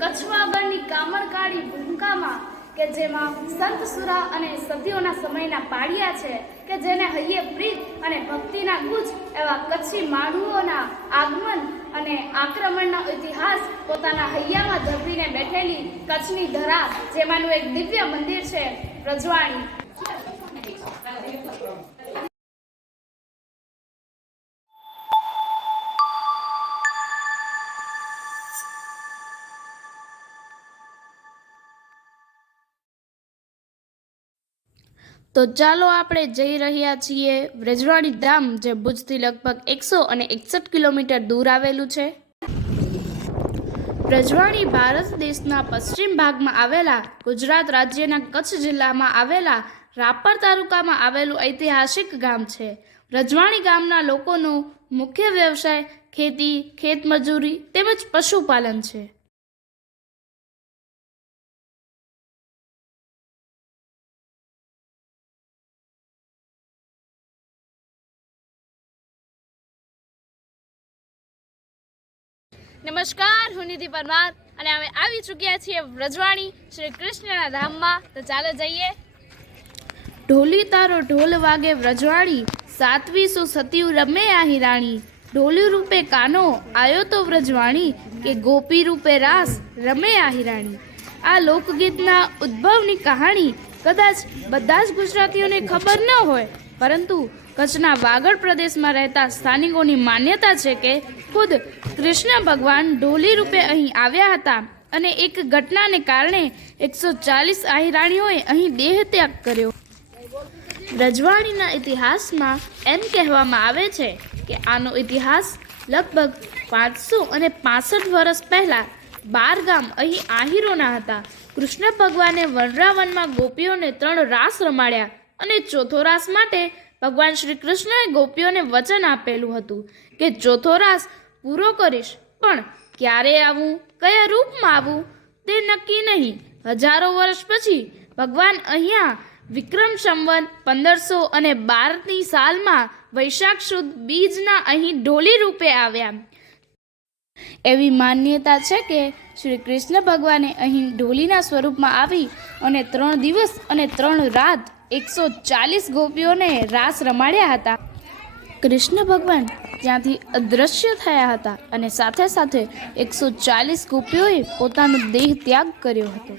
કચ્છવાગડની કામળકાળી ભૂમિકામાં કે જેમાં સંત સુરા અને સદીઓના સમયના પાળિયા છે કે જેને હૈયે પ્રીત અને ભક્તિના ગુજ એવા કચ્છી માળુઓના આગમન અને આક્રમણનો ઇતિહાસ પોતાના હૈયામાં ધરબીને બેઠેલી કચ્છની ધરા, જેમાંનું એક દિવ્ય મંદિર છે રજવાણી. તો ચાલો આપણે જઈ રહ્યા છીએ રજવાડી ધામ, જે ભુજથી લગભગ 161 કિલોમીટર દૂર આવેલું છે. રજવાડી ભારત દેશના પશ્ચિમ ભાગમાં આવેલા ગુજરાત રાજ્યના કચ્છ જિલ્લામાં આવેલા રાપર તાલુકામાં આવેલું ઐતિહાસિક ગામ છે. રજવાડી ગામના લોકોનો મુખ્ય વ્યવસાય ખેતી, ખેતમજૂરી તેમજ પશુપાલન છે. નમસ્કાર, હું નિધિ પરમાર અને અમે આવી ચૂક્યા છીએ રજવાડી શ્રી કૃષ્ણના ધામમાં. તો ચાલો જઈએ. ઢોલી તારો ઢોલ વાગે વ્રજવાડી, સાતવીસો સતીયું રમે આહી રાણી. ઢોલી રૂપે કાનો આયો તો વ્રજવાણી, કે ગોપી રૂપે રાસ રમે આહી રાણી. આ લોકગીતના ઉદ્ભવની કહાણી કદાચ બધા જ ગુજરાતીઓને ખબર ન હોય, પરંતુ કચ્છના વાગડ પ્રદેશમાં રહેતા સ્થાનિકોની માન્યતા છે કે ખુદ કૃષ્ણ ભગવાન ઢોલી રૂપે અહીં આવ્યા હતા અને એક ઘટનાને કારણે 140 આહિરાણીઓએ અહીં દેહ ત્યાગ કર્યો. રજવાડીના ઇતિહાસમાં એમ કહેવામાં આવે છે કે આનો ઇતિહાસ લગભગ 565 વર્ષ પહેલાં 12 ગામ અહીં આહિરોના હતા. કૃષ્ણ ભગવાને વનરાવનમાં ગોપીઓને 3 રાસ રમાડ્યા અને ચોથો રાસ માટે ભગવાન શ્રી કૃષ્ણએ ગોપીઓને વચન આપેલું હતું કે ચોથો રાસ પૂરો કરીશ, પણ ક્યારે આવું, કયા રૂપમાં આવું તે નક્કી નહીં. હજારો વર્ષ પછી ભગવાન અહીંયા વિક્રમ સંવત 1512ની સાલમાં વૈશાખ સુદ બીજના અહીં ઢોલી રૂપે આવ્યા. એવી માન્યતા છે કે શ્રી કૃષ્ણ ભગવાને અહીં ઢોલીના સ્વરૂપમાં આવી અને 3 દિવસ અને 3 રાત 140 ગોપીઓને રાસ રમાડ્યા હતા. કૃષ્ણ ભગવાન ત્યાંથી અદૃશ્ય થયા હતા અને સાથે સાથે 140 ગોપીઓએ પોતાનો દેહ ત્યાગ કર્યો હતો.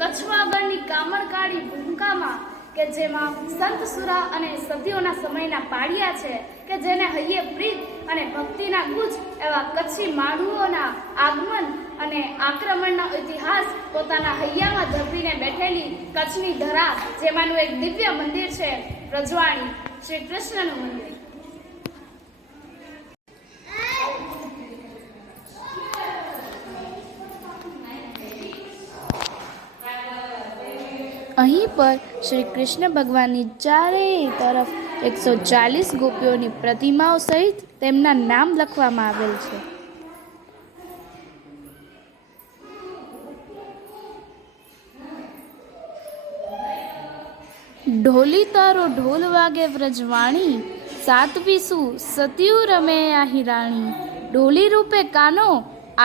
કચ્છવાગડની કામળકાળી ભૂમિકામાં કે જેમાં સંત સુરા અને સદીઓના સમયના પાળિયા છે કે જેને હૈયે પ્રીત અને ભક્તિના ગુજ એવા કચ્છી માળુઓના આગમન અને આક્રમણનો ઇતિહાસ પોતાના હૈયામાં ધરબીને બેઠેલી કચ્છની ધરા, જેમાંનું એક દિવ્ય મંદિર છે રજવાણી, શ્રી કૃષ્ણનું મંદિર. અહીં પર શ્રી કૃષ્ણ ભગવાનની ચારેય તરફ 140 ગોપીઓની પ્રતિમાઓ સહિત તેમના નામ લખવામાં આવેલ છે. ઢોલી તારો ઢોલ વાગે વ્રજવાણી, સાતવીસું સતીયું રમે આહી રાણી. ઢોલી રૂપે કાનો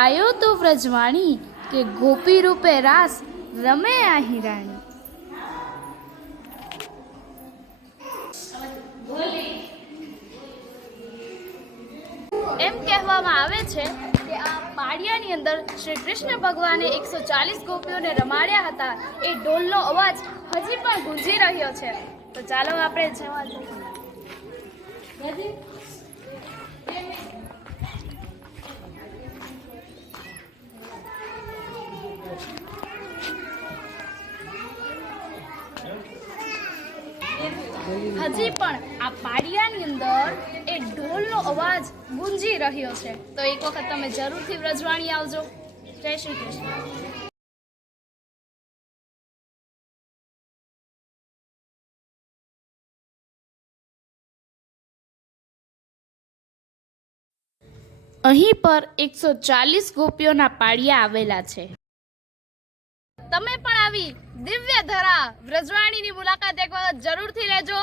આયો તો વ્રજવાણી, કે ગોપી રૂપે રાસ રમે આહી રાણી. એમ કહેવામાં આવે છે કે આ પાળિયાની અંદર શ્રી કૃષ્ણ ભગવાને 140 ગોપીઓને રમાડ્યા હતા. એ ઢોલનો અવાજ હજી પણ ગુંજી રહ્યો છે. તો ચાલો આપણે જવા દઈએ. હજી પણ આ પાળિયાની અંદર એ ઢોલનો અવાજ ગુંજી રહ્યો છે. તો એક વખત તમે જરૂરથી વ્રજવાણી આવજો. જય શ્રી કૃષ્ણ. અહીં પર 140 ગોપીઓના પાળિયા આવેલા છે. તમે પણ આવી દિવ્ય ધરા વ્રજવાણીની મુલાકાત એક વખત જરૂરથી લેજો.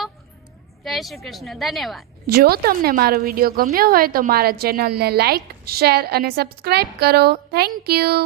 જય શ્રી કૃષ્ણ. ધન્યવાદ. જો તમને મારો વિડીયો ગમ્યો હોય તો મારા ચેનલને લાઈક, શેર અને સબસ્ક્રાઈબ કરો. Thank you.